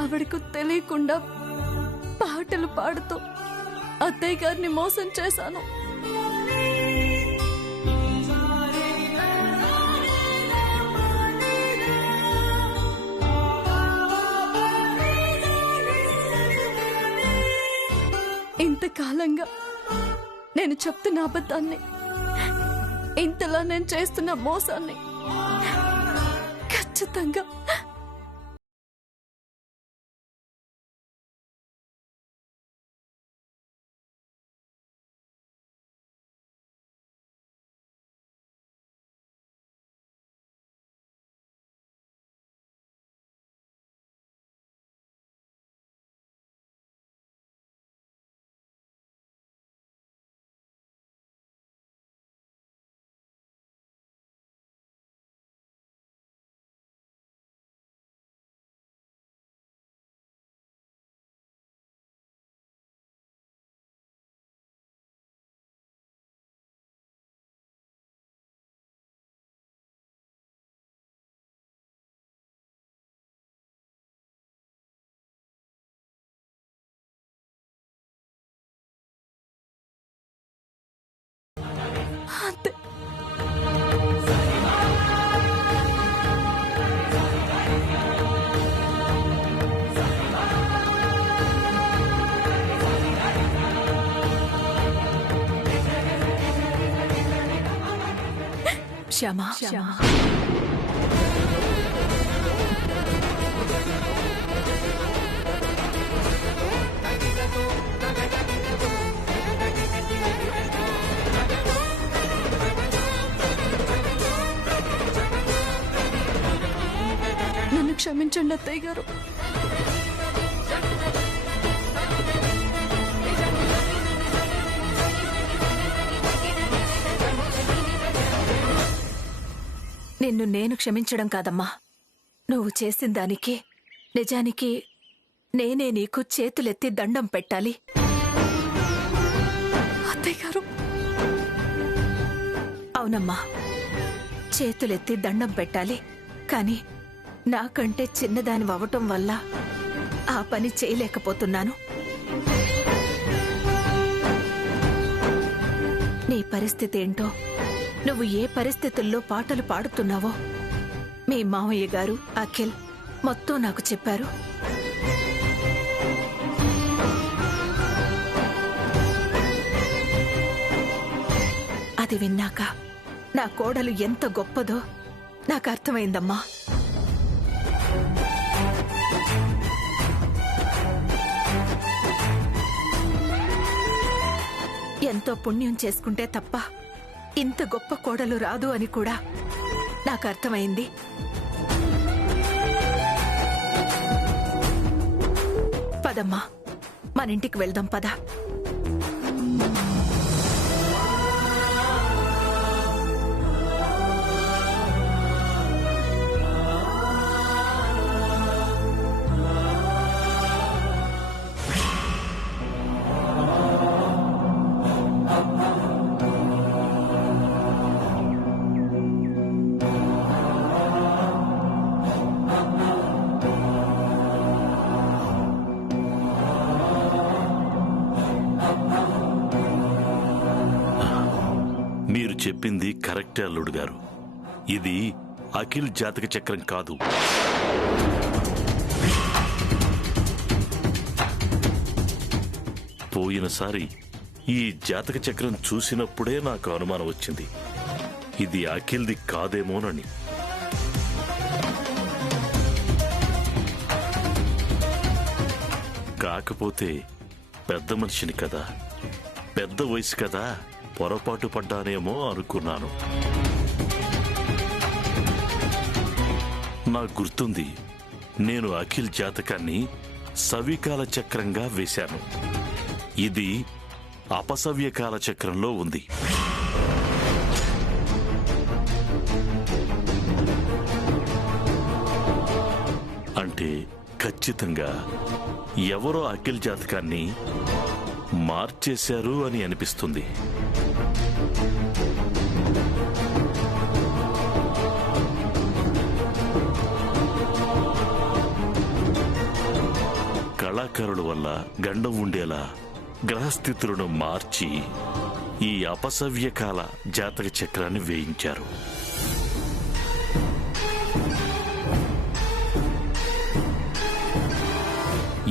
ఆవిడకు తెలియకుండా పాటలు పాడుతూ అత్తయ్య గారిని మోసం చేశాను. ఇంతకాలంగా నేను చెప్తున్న అబద్ధాన్ని, ఇంతలా నేను చేస్తున్న మోసాన్ని ఖచ్చితంగా అంతే. శ్యామా, నన్ను క్షమించండి అత్తయ్య గారు. నిన్ను నేను క్షమించడం కాదమ్మా, నువ్వు చేసిన దానికి నిజానికి నేనే నీకు చేతులెత్తి దండం పెట్టాలి. అత్తయ్య గారు, అవునమ్మా, చేతులెత్తి దండం పెట్టాలి. కాని నాకంటే చిన్నదానివవటం వల్ల ఆ పని చేయలేకపోతున్నాను. నీ పరిస్థితి ఏంటో, నువ్వు ఏ పరిస్థితుల్లో పాటలు పాడుతున్నావో మీ మామయ్య గారు, అఖిల్ మొత్తం నాకు చెప్పారు. అది విన్నాక నా కోడలు ఎంత గొప్పదో నాకు అర్థమైందమ్మా. ఎంతో పుణ్యం చేసుకుంటే తప్ప ఇంత గొప్ప కోడలు రాదు అని కూడా నాకు అర్థమైంది. పదమ్మా, మన ఇంటికి వెళ్దాం, పద. మీరు చెప్పింది కరెక్టే అల్లుడు గారు. ఇది అఖిల్ జాతక చక్రం కాదు. పోయినసారి ఈ జాతక చక్రం చూసినప్పుడే నాకు అనుమానం వచ్చింది, ఇది అఖిల్ది కాదేమోనని. కాకపోతే పెద్ద మనిషిని కదా, పెద్ద వయసు కదా, పొరపాటు పడ్డానేమో అనుకున్నాను. నాకు గుర్తుంది, నేను అఖిల్ జాతకాన్ని సవికాల చక్రంగా వేశాను. ఇది అపసవ్యకాల చక్రంలో ఉంది. అంటే ఖచ్చితంగా ఎవరో అఖిల్ జాతకాన్ని మార్చేశారు అని అనిపిస్తుంది. కళాకారుల వల్ల గండం ఉండేలా గ్రహస్థితులను మార్చి ఈ అపసవ్యకాల జాతక చక్రాన్ని వేయించారు.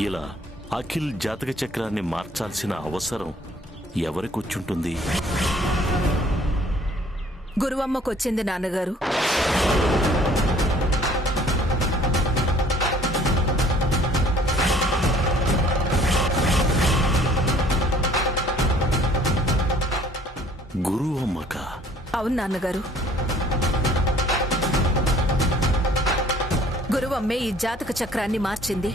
ఇలా అఖిల్ జాతక చక్రాన్ని మార్చాల్సిన అవసరం ఎవరికొచ్చుంటుంది? గురువమ్మకొచ్చింది నాన్నగారు. గురువమ్మక? అవును నాన్నగారు. గురువమ్మే ఈ జాతక చక్రాన్ని మార్చింది.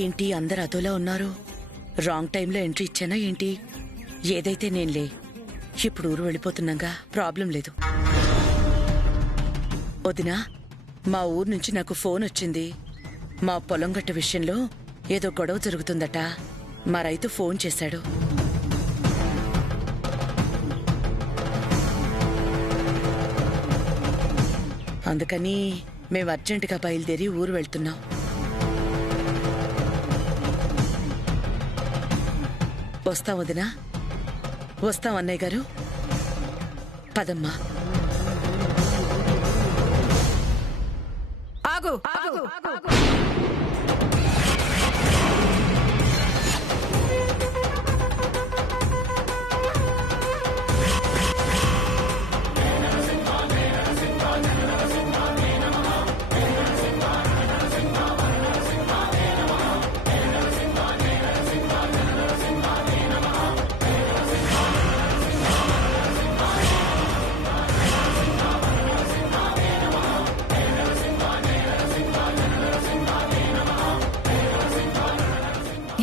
ఏంటి అందరు అదోలా ఉన్నారు? రాంగ్ టైంలో ఎంట్రీ ఇచ్చానా ఏంటి? ఏదైతే నేనులే, ఇప్పుడు ఊరు వెళ్ళిపోతున్నాగా, ప్రాబ్లం లేదు. వదినా, మా ఊరు నుంచి నాకు ఫోన్ వచ్చింది. మా పొలం గట్ట విషయంలో ఏదో గొడవ జరుగుతుందట. మా రైతు ఫోన్ చేశాడు. అందుకని మేము అర్జెంటుగా బయలుదేరి ఊరు వెళ్తున్నాం. వస్తాం వదినా, వస్తాం అన్నయ్య గారు. పదమ్మా. ఆగు.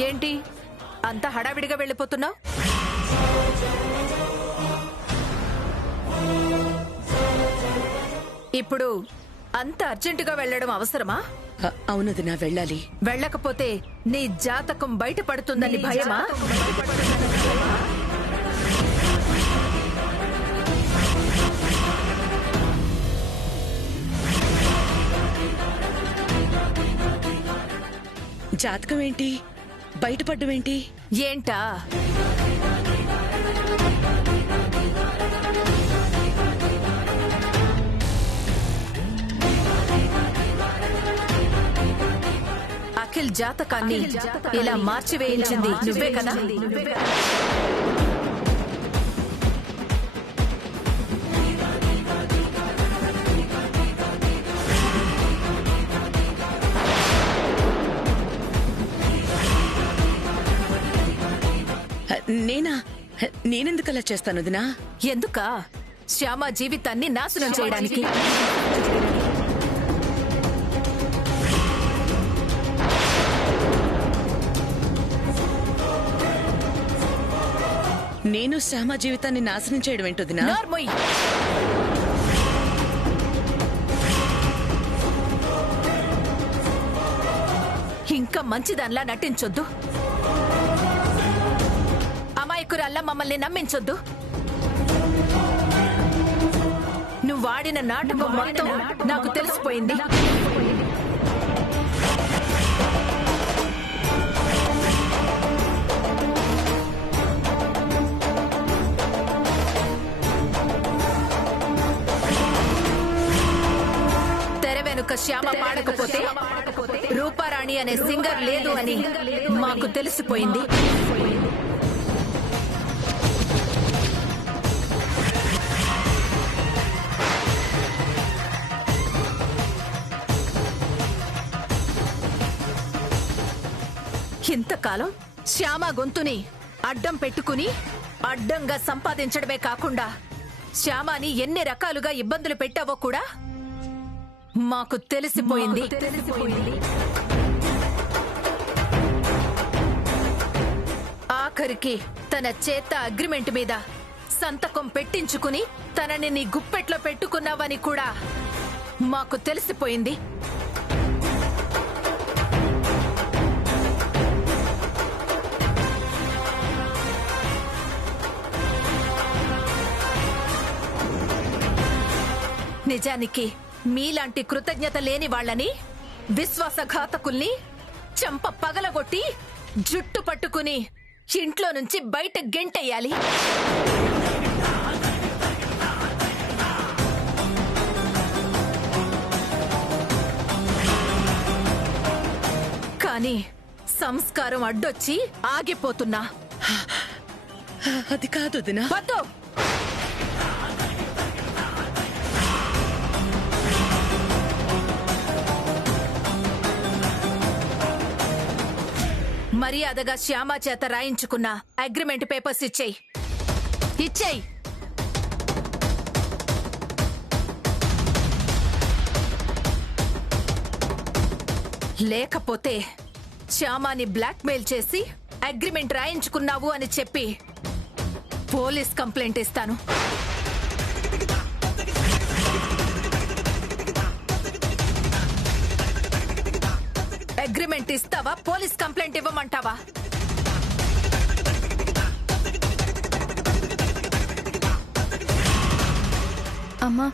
ఏంటి అంత హడావిడిగా వెళ్ళిపోతున్నావు? ఇప్పుడు అంత అర్జెంటుగా వెళ్ళడం అవసరమా? అవునదినా, వెళ్ళాలి. వెళ్ళకపోతే నీ జాతకం బయటపడుతుందని భయమా? జాతకం ఏంటి? బయటపడ్డమేంటి? ఏంటా? అఖిల్ జాతకాన్ని ఇలా మార్చివేయించింది నువ్వే కదా? నేనెందుకలా చేస్తాను వదినా? ఎందుకా? శ్యామ జీవితాన్ని నాశనం చేయడానికి. నేను శ్యామ జీవితాన్ని నాశనం చేయడం ఏంటొదినా? నోర్మోయ్. ఇంకా మంచిదానిలా నటించొద్దు. అమాయకురాల్లా మమ్మల్ని నమ్మించొద్దు. నువ్వు వాడిన నాటకం మొత్తం నాకు తెలిసిపోయింది. తెర వెనుక శ్యామ పాడకపోతే రూపారాణి అనే సింగర్ లేదు అని మాకు తెలిసిపోయింది. ఇంతకాలం శ్యామ గొంతుని అడ్డం పెట్టుకుని అడ్డంగా సంపాదించడమే కాకుండా శ్యామాని ఎన్ని రకాలుగా ఇబ్బందులు పెట్టావో కూడా మాకు తెలిసిపోయింది. ఆఖరికి తన చేత అగ్రిమెంట్ మీద సంతకం పెట్టించుకుని తనని నీ గుప్పెట్లో పెట్టుకున్నావని కూడా మాకు తెలిసిపోయింది. నిజానికి మీలాంటి కృతజ్ఞత లేని వాళ్ళని, విశ్వాసఘాతకుల్ని చెంప పగలగొట్టి జుట్టు పట్టుకుని ఇంట్లో నుంచి బయట గెంటెయ్యాలి. కానీ సంస్కారం అడ్డొచ్చి ఆగిపోతున్నా. అది కాదు వదినా. వద్దు. మర్యాదగా శ్యామ చేత రాయించుకున్న అగ్రిమెంట్ పేపర్స్ ఇచ్చేయి. లేకపోతే శ్యామాని బ్లాక్మెయిల్ చేసి అగ్రిమెంట్ రాయించుకున్నావు అని చెప్పి పోలీస్ కంప్లైంట్ ఇస్తాను. అగ్రిమెంట్ ఇస్తావా, పోలీస్ కంప్లైంట్ ఇవ్వమంటావా? అమ్మా,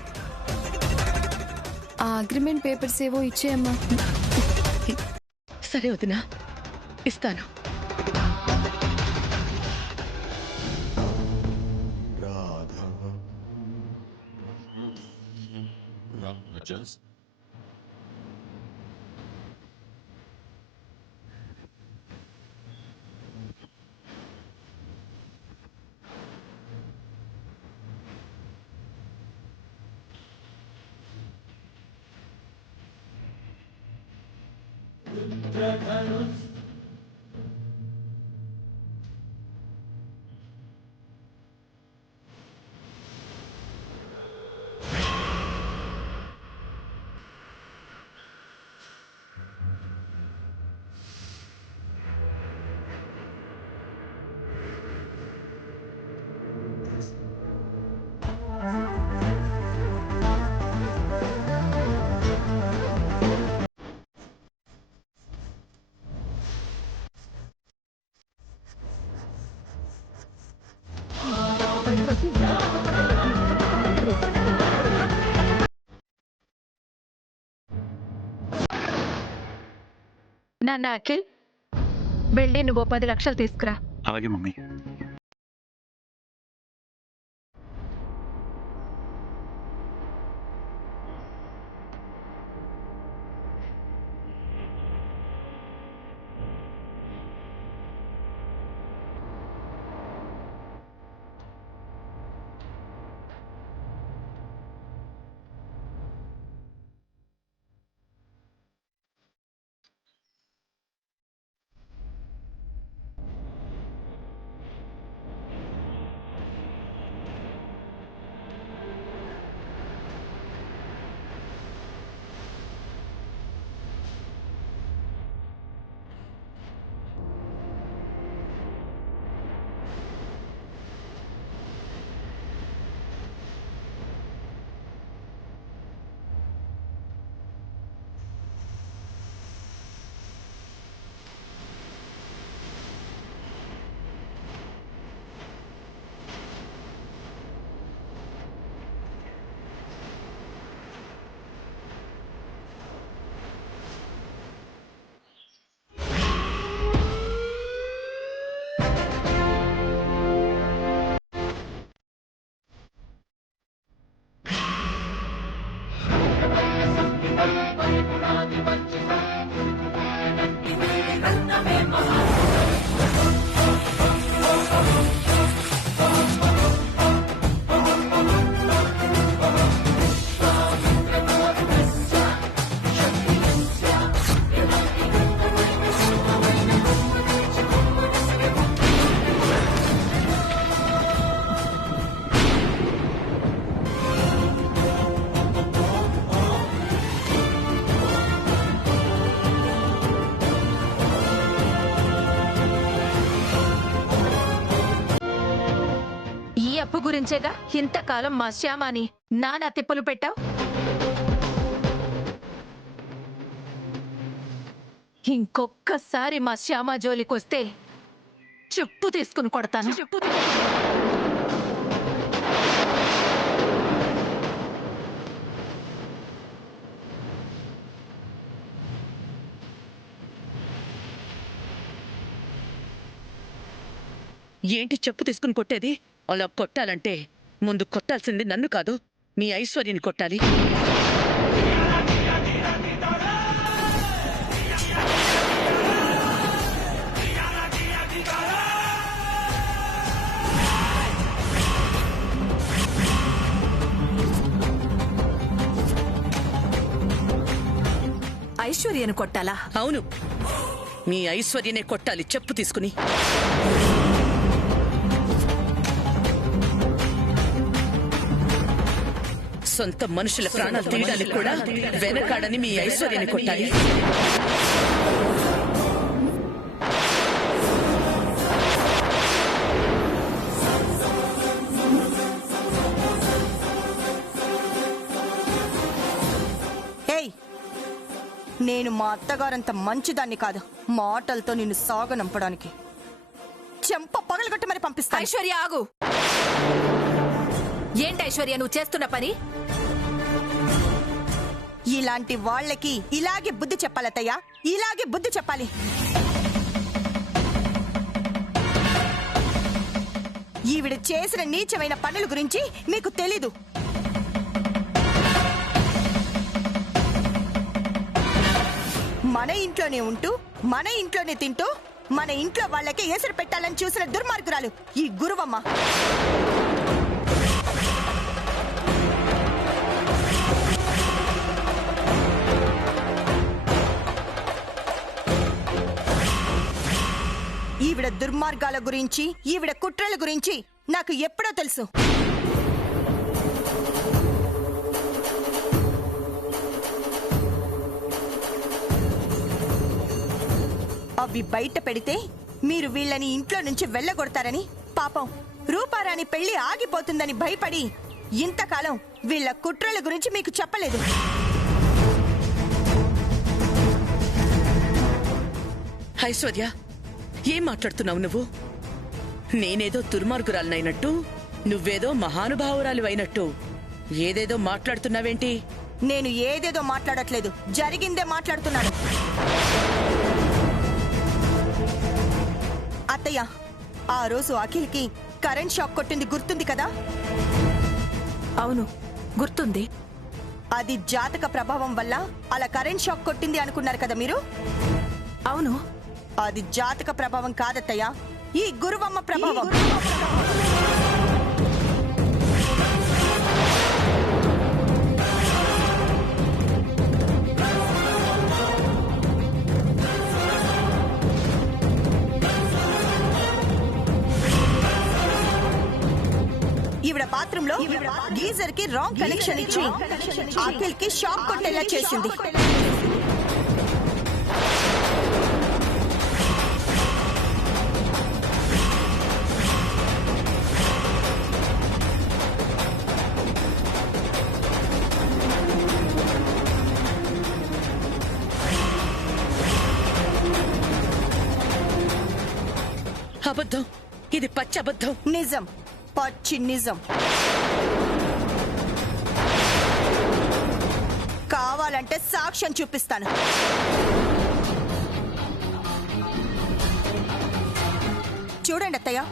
ఆ అగ్రిమెంట్ పేపర్స్ ఏవో ఇచ్చేయమ్మా. సరే వదినా, ఇస్తాను. నాన్న అఖిల్, వెళ్ళి నువ్వు 10 లక్షలు తీసుకురా. అలాగే మమ్మీ. డబ్బు గురించేగా ఇంతకాలం మా శ్యామాని నానా తిప్పలు పెట్టావు. ఇంకొక్కసారి మా శ్యామ జోలికొస్తే చెప్పు తీసుకుని కొడతాను. ఏంటి చెప్పు తీసుకుని కొట్టేది? అలా కొట్టాలంటే ముందు కొట్టాల్సింది నన్ను కాదు, మీ ఐశ్వర్యని కొట్టాలి. ఐశ్వర్యను కొట్టాలా? అవును, మీ ఐశ్వర్యనే కొట్టాలి చెప్పు తీసుకుని. సొంత మనుషుల ప్రాణాలు తీయడానికి కూడా వెనకాడని మీ ఐశ్వర్యాన్ని కొట్టాలి. ఏయ్, నేను మా అత్తగారంత మంచిదాన్ని కాదు మాటలతో నిన్ను సాగనంపడానికి. చెంప పగలగొట్టి మరి పంపిస్తా. ఐశ్వర్య ఆగు. ఏంటి ఐశ్వర్య నువ్వు చేస్తున్న పని? ఇలాంటి వాళ్ళకి ఇలాగే బుద్ధి చెప్పాలత్తయ్యా, ఇలాగే బుద్ధి చెప్పాలి. ఈవిడ చేసిన నీచమైన పనుల గురించి మీకు తెలీదు. మన ఇంట్లోనే ఉంటూ మన ఇంట్లోనే తింటూ మన ఇంట్లో వాళ్ళకి ఎసరు పెట్టాలని చూసిన దుర్మార్గురాలు ఈ గురువమ్మ. ఈవిడ దుర్మార్గాల గురించి, ఈవిడ కుట్రల గురించి నాకు ఎప్పుడో తెలుసు. అవి బయట పెడితే మీరు వీళ్ళని ఇంట్లో నుంచి వెళ్ళగొడతారని, పాపం రూపారాణి పెళ్లి ఆగిపోతుందని భయపడి ఇంతకాలం వీళ్ళ కుట్రల గురించి మీకు చెప్పలేదు. ఐశ్వర్య, ఏం మాట్లాడుతున్నావు నువ్వు? నేనేదో దుర్మార్గురాలనైనట్టు, నువ్వేదో మహానుభావురాలు అయినట్టు ఏదేదో మాట్లాడుతున్నావేంటి? నేను ఏదేదో మాట్లాడట్లేదు, జరిగిందే మాట్లాడుతున్నాను. అత్తయ్య, ఆ రోజు అఖిల్కి కరెంట్ షాక్ కొట్టింది గుర్తుంది కదా? అవును, గుర్తుంది. అది జాతక ప్రభావం వల్ల అలా కరెంట్ షాక్ కొట్టింది అనుకున్నారు కదా మీరు? అవును, అది జాతక ప్రభావం కాదత్తయ్య, ఈ గురువమ్మ ప్రభావం. ఈవిడ బాత్రూమ్ లో గీజర్ కి రాంగ్ కనెక్షన్ ఇచ్చి అఖిల్ కి షాక్ కొట్టేలా చేసింది. అబద్ధం, ఇది పచ్చి అబద్ధం. నిజం, పచ్చి నిజం. కావాలంటే సాక్ష్యం చూపిస్తాను. చూడండి అత్తయ్య,